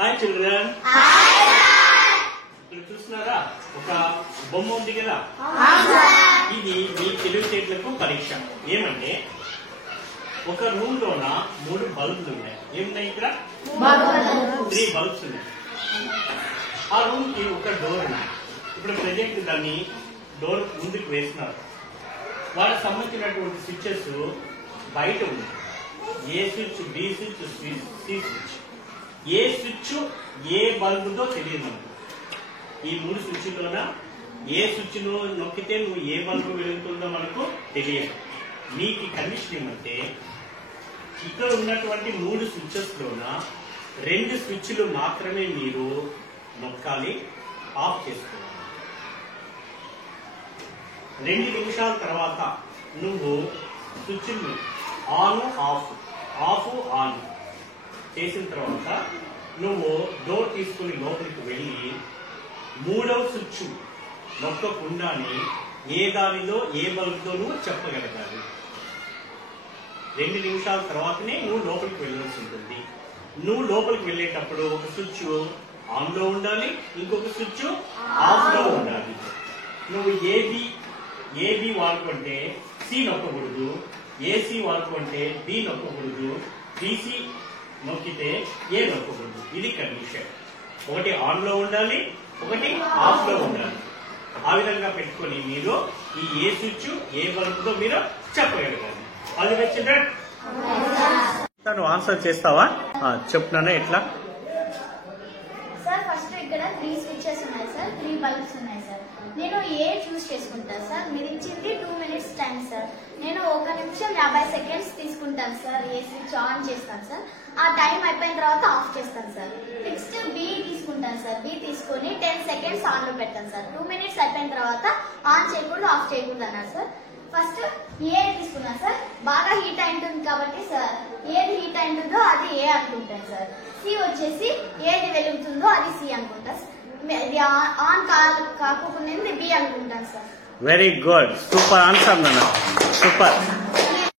Hi children. ఇక్కడ చూస్తున్నారా ఒక బొమ్మ ఉంది కదా, ఇది మీ తెలివితేటలకు పరీక్ష. ఏమంటే ఒక రూమ్ లోన 3 బల్బులు ఉన్నాయి. ఏమున్నాయి ఇక్కడ? 3 బల్బ్స్ ఉన్నాయి. ఆ రూమ్ కి ఒక డోర్ ఉంది. ఇప్పుడు ప్రజెంట్ దాన్ని డోర్ ముందుకు వేస్తున్నారు. వాళ్ళకి సంబంధించినటువంటి స్విచ్చెస్ బయట ఉన్నాయి. A switch, B switch, C switch. A switch A బల్బుతో తెలియదు. ఈ 3 స్విచ్లోన ఏ స్విచ్ నొక్కితే నువ్వు ఏ బల్బు వెలుగుతుందో మనకు తెలియదు. మీకు కండిషన్ ఏమంటే ఇక్కడ ఉన్నటువంటి 3 స్విచ్చెస్ లోన 2 స్విచ్లు మాత్రమే మీరు నొక్కాలి, ఆఫ్ చేసుకోవాలి. 2 నిమిషాల తర్వాత నువ్వు స్విచ్లు ఆన్ ఆఫ్ ఆన్ చేసిన తర్వాత నువ్వు డోర్ తీసుకుని లోపలికి వెళ్ళి 3వ స్విచ్ నొక్కకుండానే ఏ దానిలో ఏ బల్బుతో నువ్వు చెప్పగలగాలి. 2 నిమిషాల తర్వాతనే నువ్వు లోపలికి వెళ్ళాల్సి ఉంటుంది. నువ్వు లోపలికి వెళ్ళేటప్పుడు ఒక స్విచ్ ఆన్ లో ఉండాలి, ఇంకొక స్విచ్ ఆఫ్ లో ఉండాలి. నువ్వు ఏబి వాడుకుంటే సి నొక్కకూడదు, ఏసీ వాడుకుంటే బి నొక్కకూడదు, బీసీ నొక్కితే ఏ నొక్కకూడదు. ఇది కండిషన్. ఒకటి ఆన్ లో ఉండాలి, ఒకటి ఆఫ్ లో ఉండాలి. ఆ విధంగా పెట్టుకుని మీరు ఈ ఏ స్విచ్ ఏ బల్బుతో మీరు చెప్పగలగాలి. అది వచ్చిందా? నువ్వు ఆన్సర్ చేస్తావా? చెప్తున్నానా ఎట్లా? సార్ ఫస్ట్ ఇక్కడ 3 స్విచెస్ ఉన్నాయి సార్, 3 బల్బ్స్ ఉన్నాయి సార్. నేను ఏ చూస్ చేసుకుంటాను సార్. మీరు ఇచ్చింది 2 మినిట్స్ టైం సార్. నేను 1 నిమిషం 50 సెకండ్స్ తీసుకుంటాను సార్. ఏ స్విచ్ ఆన్ చేస్తాను సార్. ఆ టైం అయిపోయిన తర్వాత ఆఫ్ చేస్తాను సార్. నెక్స్ట్ బి తీసుకుంటాను సార్. బి తీసుకొని 10 సెకండ్స్ ఆన్ లో పెడతాను సార్. 2 మినిట్స్ అయిపోయిన తర్వాత ఆన్ చేయకూడదు, ఆఫ్ చేయకూడదు అన్నారు సార్. ఫస్ట్ ఏ తీసుకున్నా సార్. బాగా హీట్ అయింటుంది కాబట్టి సార్ ఏది హీట్ అయింటుందో అది ఏ అనుకుంటాను సార్. సి వచ్చేసి ఏది వెలుగుతుందో అది సి అనుకుంటా. ఆన్ కాకుండా బి అనుకుంటాను sir. Very good, super answer నాన్న, సూపర్.